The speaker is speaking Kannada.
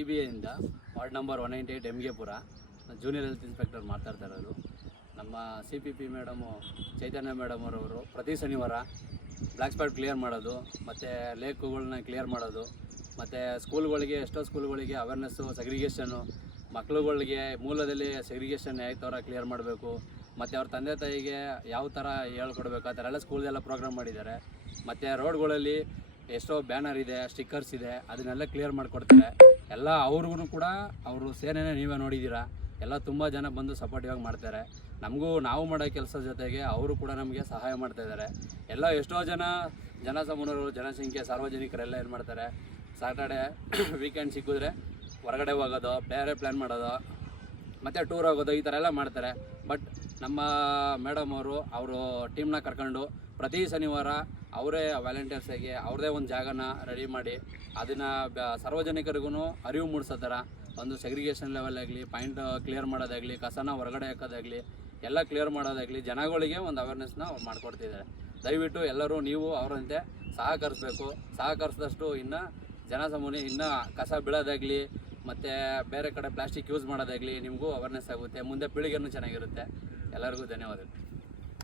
CBIಯಿಂದ ವಾರ್ಡ್ ನಂಬರ್ 198 ಎಮ್ಗೆಪುರ ಜೂನಿಯರ್ ಹೆಲ್ತ್ ಇನ್ಸ್ಪೆಕ್ಟರ್ ಮಾತಾಡ್ತಾ ಇರೋದು. ನಮ್ಮ CPP ಮೇಡಮು ಚೈತನ್ಯ ಮೇಡಮ್ ಅವರವರು ಪ್ರತಿ ಶನಿವಾರ ಬ್ಲ್ಯಾಕ್ ಸ್ಪಾಟ್ ಕ್ಲಿಯರ್ ಮಾಡೋದು ಮತ್ತು ಲೇಕುಗಳನ್ನ ಕ್ಲಿಯರ್ ಮಾಡೋದು ಮತ್ತು ಸ್ಕೂಲ್ಗಳಿಗೆ ಎಷ್ಟೋ ಸ್ಕೂಲ್ಗಳಿಗೆ ಅವೇರ್ನೆಸ್ಸು ಸೆಗ್ರಿಗೇಷನ್ನು ಮಕ್ಳುಗಳಿಗೆ ಮೂಲದಲ್ಲಿ ಸೆಗ್ರಿಗೇಷನ್ ಯಾವ ಥರ ಕ್ಲಿಯರ್ ಮಾಡಬೇಕು ಮತ್ತು ಅವ್ರ ತಂದೆ ತಾಯಿಗೆ ಯಾವ ಥರ ಹೇಳ್ಕೊಡ್ಬೇಕು ಆ ಥರ ಎಲ್ಲ ಸ್ಕೂಲ್ದೆಲ್ಲ ಪ್ರೋಗ್ರಾಮ್ ಮಾಡಿದ್ದಾರೆ. ಮತ್ತು ರೋಡ್ಗಳಲ್ಲಿ ಎಷ್ಟೋ ಬ್ಯಾನರ್ ಇದೆ, ಸ್ಟಿಕ್ಕರ್ಸ್ ಇದೆ, ಅದನ್ನೆಲ್ಲ ಕ್ಲಿಯರ್ ಮಾಡಿಕೊಡ್ತಾರೆ. ಎಲ್ಲ ಅವ್ರಿಗೂ ಕೂಡ ಅವರು ಸೇನೆನೇ ನೀವೇ ನೋಡಿದ್ದೀರಾ, ಎಲ್ಲ ತುಂಬ ಜನ ಬಂದು ಸಪೋರ್ಟಿವ್ ಆಗಿ ಮಾಡ್ತಾರೆ. ನಮಗೂ ನಾವು ಮಾಡೋ ಕೆಲಸದ ಜೊತೆಗೆ ಅವರು ಕೂಡ ನಮಗೆ ಸಹಾಯ ಮಾಡ್ತಾಯಿದ್ದಾರೆ. ಎಲ್ಲ ಎಷ್ಟೋ ಜನಸಾಮಾನ್ಯರು ಜನಸಂಖ್ಯೆ ಸಾರ್ವಜನಿಕರೆಲ್ಲ ಏನು ಮಾಡ್ತಾರೆ, ಸಾಟರ್ಡೆ ವೀಕೆಂಡ್ ಸಿಕ್ಕಿದ್ರೆ ಹೊರಗಡೆ ಹೋಗೋದು, ಬೇರೆ ಪ್ಲ್ಯಾನ್ ಮಾಡೋದು, ಮತ್ತು ಟೂರ್ ಹೋಗೋದು, ಈ ಥರ ಎಲ್ಲ ಮಾಡ್ತಾರೆ. ಬಟ್ ನಮ್ಮ ಮೇಡಮ್ ಅವರು ಟೀಮ್ನ ಕರ್ಕೊಂಡು ಪ್ರತಿ ಶನಿವಾರ ಅವರೇ ವ್ಯಾಲಂಟಿಯರ್ಸಾಗಿ ಅವ್ರದ್ದೇ ಒಂದು ಜಾಗನ ರೆಡಿ ಮಾಡಿ ಅದನ್ನು ಸಾರ್ವಜನಿಕರಿಗೂ ಅರಿವು ಮೂಡಿಸೋ ಥರ ಒಂದು ಸೆಗ್ರಿಗೇಷನ್ ಲೆವೆಲ್ ಆಗಲಿ, ಪಾಯಿಂಟ್ ಕ್ಲಿಯರ್ ಮಾಡೋದಾಗಲಿ, ಕಸನ ಹೊರಗಡೆ ಹಾಕೋದಾಗಲಿ, ಎಲ್ಲ ಕ್ಲಿಯರ್ ಮಾಡೋದಾಗಲಿ ಜನಗಳಿಗೆ ಒಂದು ಅವೇರ್ನೆಸ್ನ ಅವ್ರು ಮಾಡಿಕೊಡ್ತಿದ್ದಾರೆ. ದಯವಿಟ್ಟು ಎಲ್ಲರೂ ನೀವು ಅವರಂತೆ ಸಹಕರಿಸಿದಷ್ಟು ಇನ್ನು ಜನಸಾಮಾನ್ಯ ಇನ್ನೂ ಕಸ ಬೀಳೋದಾಗಲಿ ಮತ್ತು ಬೇರೆ ಕಡೆ ಪ್ಲಾಸ್ಟಿಕ್ ಯೂಸ್ ಮಾಡೋದಾಗಲಿ ನಿಮಗೂ ಅವೇರ್ನೆಸ್ ಆಗುತ್ತೆ, ಮುಂದೆ ಪೀಳಿಗೆನೂ ಚೆನ್ನಾಗಿರುತ್ತೆ. ಎಲ್ಲರಿಗೂ ಧನ್ಯವಾದಗಳು.